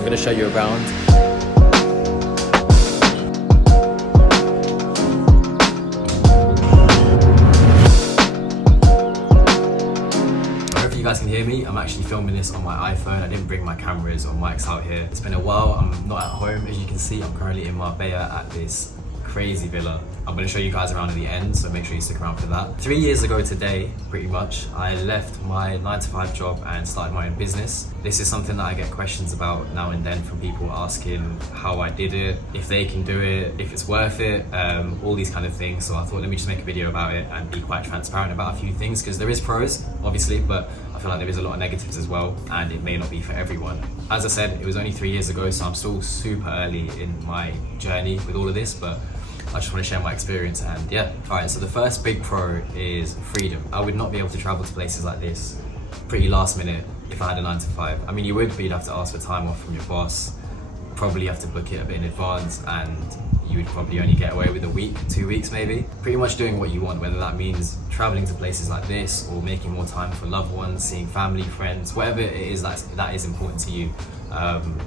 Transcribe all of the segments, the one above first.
I'm going to show you around. You guys can hear me. I'm actually filming this on my iPhone. I didn't bring my cameras or mics out here. It's been a while. I'm not at home. As you can see, I'm currently in Marbella at this crazy villa. I'm going to show you guys around at the end, so make sure you stick around for that. 3 years ago today, pretty much, I left my 9-to-5 job and started my own business. This is something that I get questions about now and then from people asking how I did it, if they can do it, if it's worth it, all these kind of things. So I thought, let me just make a video about it and be quite transparent about a few things, because there is pros, obviously, but I feel like there is a lot of negatives as well, and it may not be for everyone. As I said, it was only 3 years ago, so I'm still super early in my journey with all of this, but I just want to share my experience. And yeah, alright, so the first big pro is freedom. I would not be able to travel to places like this pretty last minute if I had a 9-to-5. I mean, you would, but you'd have to ask for time off from your boss, probably have to book it a bit in advance, and you would probably only get away with a week, 2 weeks maybe. Pretty much doing what you want, whether that means traveling to places like this or making more time for loved ones, seeing family, friends, whatever it is that is important to you.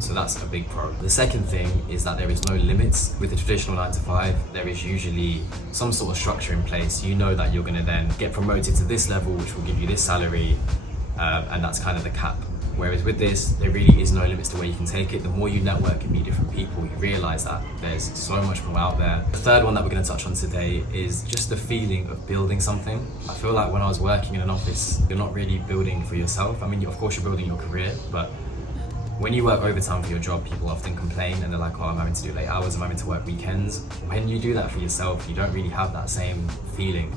So that's a big pro. The second thing is that there is no limits. With the traditional 9-to-5, there is usually some sort of structure in place. You know that you're gonna then get promoted to this level, which will give you this salary, and that's kind of the cap. Whereas with this, there really is no limits to where you can take it. The more you network and meet different people, you realize that there's so much more out there. The third one that we're gonna touch on today is just the feeling of building something. I feel like when I was working in an office, you're not really building for yourself. I mean, of course you're building your career, but when you work overtime for your job, people often complain and they're like, oh, I'm having to do late hours, I'm having to work weekends. When you do that for yourself, you don't really have that same feeling,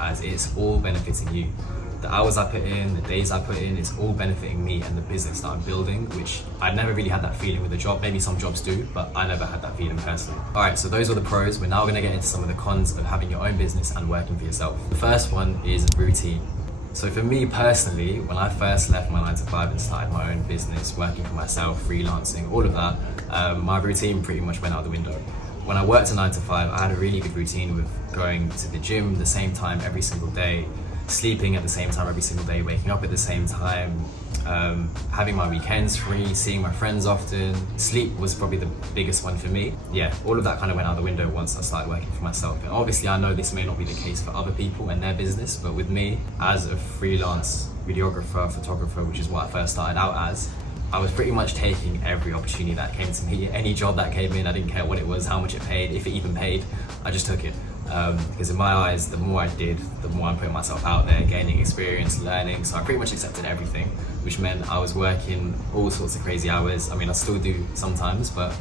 as it's all benefiting you. The hours I put in, the days I put in, it's all benefiting me and the business that I'm building, which I never really had that feeling with a job. Maybe some jobs do, but I never had that feeling personally. All right, so those are the pros. We're now gonna get into some of the cons of having your own business and working for yourself. The first one is routine. So for me personally, when I first left my 9-to-5 and started my own business, working for myself, freelancing, all of that, my routine pretty much went out the window. When I worked a 9-to-5, I had a really good routine with going to the gym the same time every single day, sleeping at the same time every single day, waking up at the same time, having my weekends free, seeing my friends often. Sleep was probably the biggest one for me. Yeah, all of that kind of went out the window once I started working for myself. And obviously I know this may not be the case for other people and their business, but with me, as a freelance videographer, photographer, which is what I first started out as, I was pretty much taking every opportunity that came to me, any job that came in. I didn't care what it was, how much it paid, if it even paid, I just took it. Because in my eyes, the more I did, the more I'm putting myself out there, gaining experience, learning. So I pretty much accepted everything, which meant I was working all sorts of crazy hours. I mean, I still do sometimes, but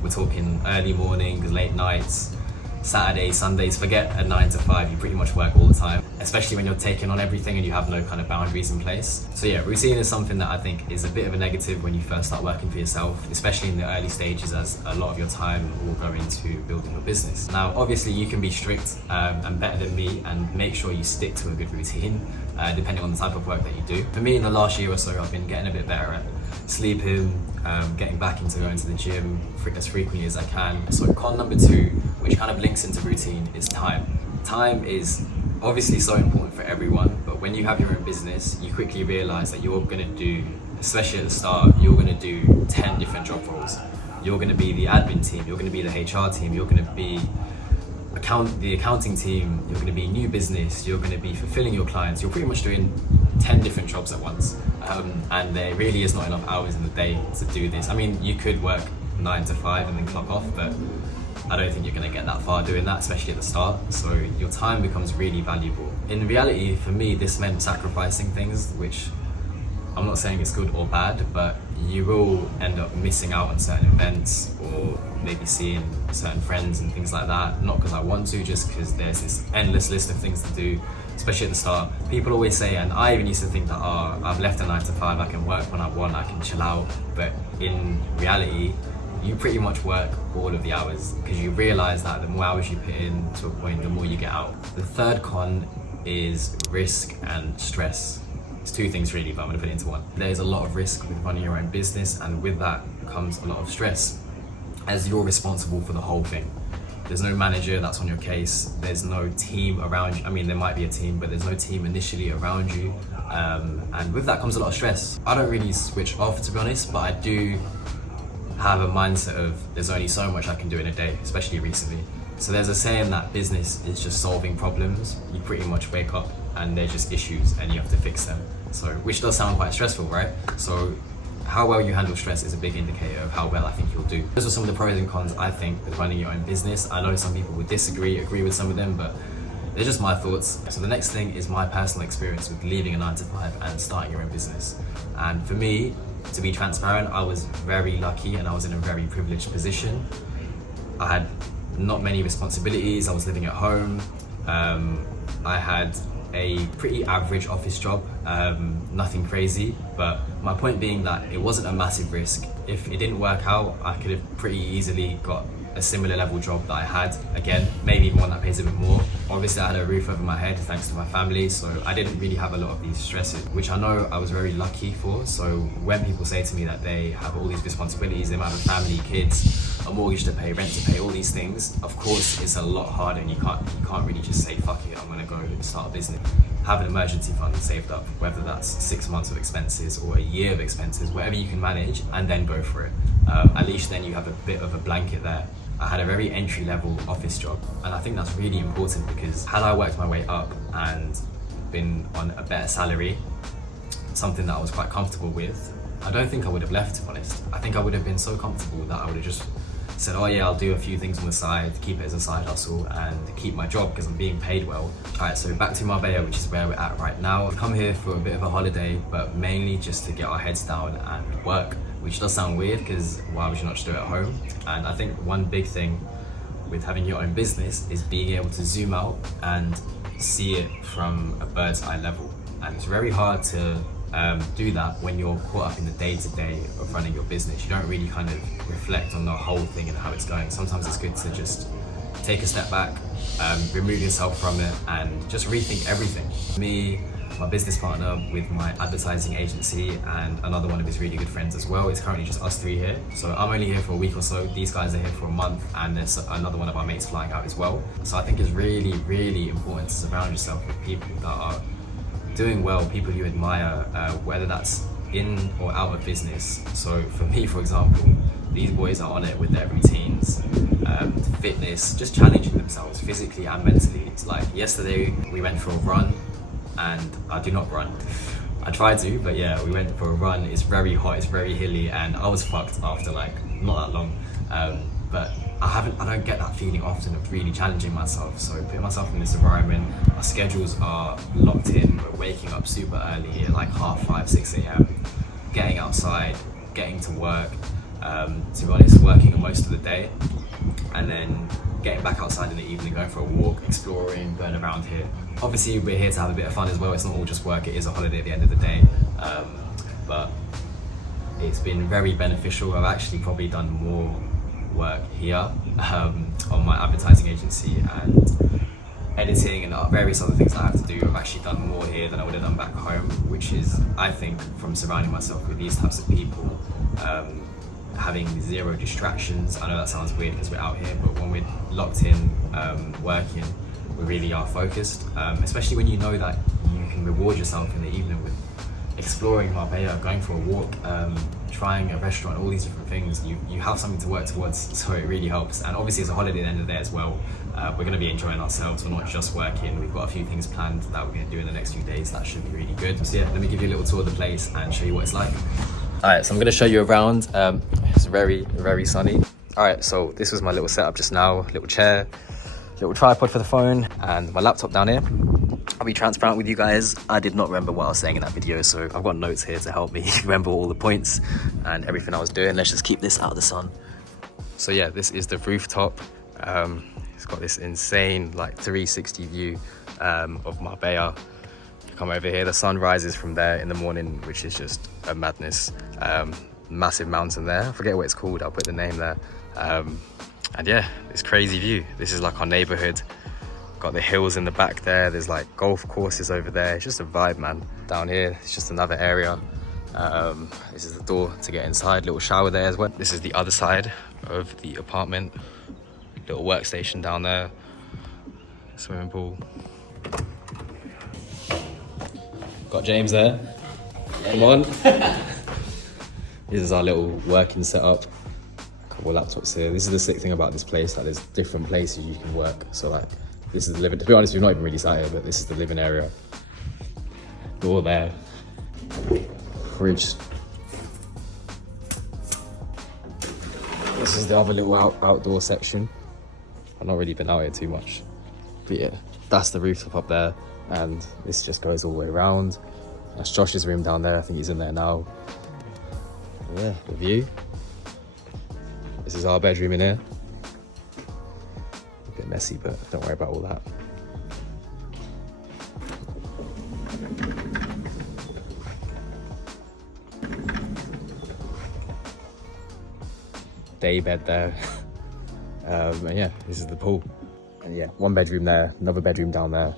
we're talking early mornings, late nights, Saturdays, Sundays. Forget a 9-to-5, you pretty much work all the time, especially when you're taking on everything and you have no kind of boundaries in place. So yeah, routine is something that I think is a bit of a negative when you first start working for yourself, especially in the early stages, as a lot of your time will go into building your business. Now, obviously you can be strict and better than me and make sure you stick to a good routine, depending on the type of work that you do. For me, in the last year or so, I've been getting a bit better at sleeping, getting back into going to the gym as frequently as I can. So con number 2, which kind of links into routine, is time. Time is obviously so important for everyone, but when you have your own business, you quickly realize that you're gonna do, especially at the start, you're gonna do 10 different job roles. You're gonna be the admin team, you're gonna be the HR team, you're gonna be the accounting team, you're gonna be new business, you're gonna be fulfilling your clients. You're pretty much doing 10 different jobs at once. And there really is not enough hours in the day to do this. I mean, you could work 9-to-5 and then clock off, but I don't think you're gonna get that far doing that, especially at the start. So your time becomes really valuable. In reality, for me, this meant sacrificing things, which I'm not saying it's good or bad, but you will end up missing out on certain events or maybe seeing certain friends and things like that. Not because I want to, just because there's this endless list of things to do, especially at the start. People always say, and I even used to think that, oh, I've left a 9-to-5, I can work when I want, I can chill out. But in reality, you pretty much work all of the hours, because you realize that the more hours you put in to a point, the more you get out. The third con is risk and stress. It's 2 things really, but I'm gonna put it into one. There's a lot of risk with running your own business, and with that comes a lot of stress, as you're responsible for the whole thing. There's no manager that's on your case. There's no team around you. I mean, there might be a team, but there's no team initially around you. And with that comes a lot of stress. I don't really switch off, to be honest, but I do have a mindset of there's only so much I can do in a day, especially recently. So there's a saying that business is just solving problems. You pretty much wake up and they're just issues and you have to fix them. So, which does sound quite stressful, right? So how well you handle stress is a big indicator of how well I think you'll do. Those are some of the pros and cons I think with running your own business. I know some people would disagree, agree with some of them, but they're just my thoughts. So the next thing is my personal experience with leaving a 9 to 5 and starting your own business. And for me, to be transparent, I was very lucky and I was in a very privileged position. I had not many responsibilities. I was living at home. I had a pretty average office job, nothing crazy, but my point being that it wasn't a massive risk. If it didn't work out, I could have pretty easily got a similar level job that I had, again, maybe even one that pays a bit more. Obviously I had a roof over my head thanks to my family, so I didn't really have a lot of these stresses, which I know I was very lucky for. So when people say to me that they have all these responsibilities, they might have a family, kids, a mortgage to pay, rent to pay, all these things, of course it's a lot harder and you can't really just say fuck it, I'm gonna go and start a business. Have an emergency fund saved up, whether that's 6 months of expenses or a year of expenses, whatever you can manage, and then go for it. At least then you have a bit of a blanket there. I had a very entry-level office job, and I think that's really important because had I worked my way up and been on a better salary, something that I was quite comfortable with, I don't think I would have left, to be honest. I think I would have been so comfortable that I would have just said, oh yeah, I'll do a few things on the side, keep it as a side hustle and keep my job because I'm being paid well. Alright, so back to Marbella, which is where we're at right now. I've come here for a bit of a holiday, but mainly just to get our heads down and work, which does sound weird because why would you not just do it at home? And I think one big thing with having your own business is being able to zoom out and see it from a bird's eye level. And it's very hard to do that when you're caught up in the day-to-day of running your business. You don't really kind of reflect on the whole thing and how it's going. Sometimes it's good to just take a step back, remove yourself from it and just rethink everything. Me, my business partner with my advertising agency and another one of his really good friends as well. It's currently just us 3 here. So I'm only here for a week or so. These guys are here for a month and there's another one of our mates flying out as well. So I think it's really, really important to surround yourself with people that are doing well, people you admire, whether that's in or out of business. So for me, for example, these boys are on it with their routines, fitness, just challenging themselves physically and mentally. It's like yesterday we went for a run and I do not run. I tried to, but yeah, we went for a run. It's very hot, it's very hilly and I was fucked after like not that long. But I don't get that feeling often of really challenging myself. So putting myself in this environment, our schedules are locked in. We're waking up super early here, like 5:30, 6 a.m, getting outside, getting to work, to be honest, working most of the day, and then getting back outside in the evening, going for a walk, exploring, going around here. Obviously we're here to have a bit of fun as well. It's not all just work, it is a holiday at the end of the day. But it's been very beneficial. I've actually probably done more work here on my advertising agency and editing and various other things I have to do. I've actually done more here than I would have done back home, which is, I think, from surrounding myself with these types of people, having 0 distractions. I know that sounds weird because we're out here, but when we're locked in, working, we really are focused, especially when you know that you can reward yourself in the evening with exploring Marbella, going for a walk, trying a restaurant, all these different things. You have something to work towards, so it really helps. And obviously it's a holiday at the end of the day as well. We're going to be enjoying ourselves, we're not just working. We've got a few things planned that we're going to do in the next few days that should be really good. So yeah, let me give you a little tour of the place and show you what it's like. Alright, so I'm going to show you around. It's very, very sunny. Alright, so this was my little setup just now, little chair, little tripod for the phone, and my laptop down here. I'll be transparent with you guys, I did not remember what I was saying in that video, so I've got notes here to help me remember all the points and everything I was doing. Let's just keep this out of the sun. So yeah, this is the rooftop. It's got this insane like 360 view of Marbella. You come over here, the sun rises from there in the morning, which is just a madness. Massive mountain there, I forget what it's called, I'll put the name there. And yeah, this crazy view. This is like our neighborhood. Got the hills in the back there, there's like golf courses over there. It's just a vibe, man. Down here, it's just another area. This is the door to get inside, little shower there as well. This is the other side of the apartment. Little workstation down there, swimming pool. Got James there, come on. This is our little working setup. couple of laptops here. This is the sick thing about this place, that there's different places you can work. So like, this is the living, to be honest, we're not even really sat here, but this is the living area. Door there. Fridge. This is the other little outdoor section. I've not really been out here too much. But yeah, that's the rooftop up there. And this just goes all the way around. That's Josh's room down there. I think he's in there now. Yeah, the view. This is our bedroom in here. A bit messy, but don't worry about all that. Day bed there. And yeah, this is the pool. And yeah, one bedroom there, another bedroom down there.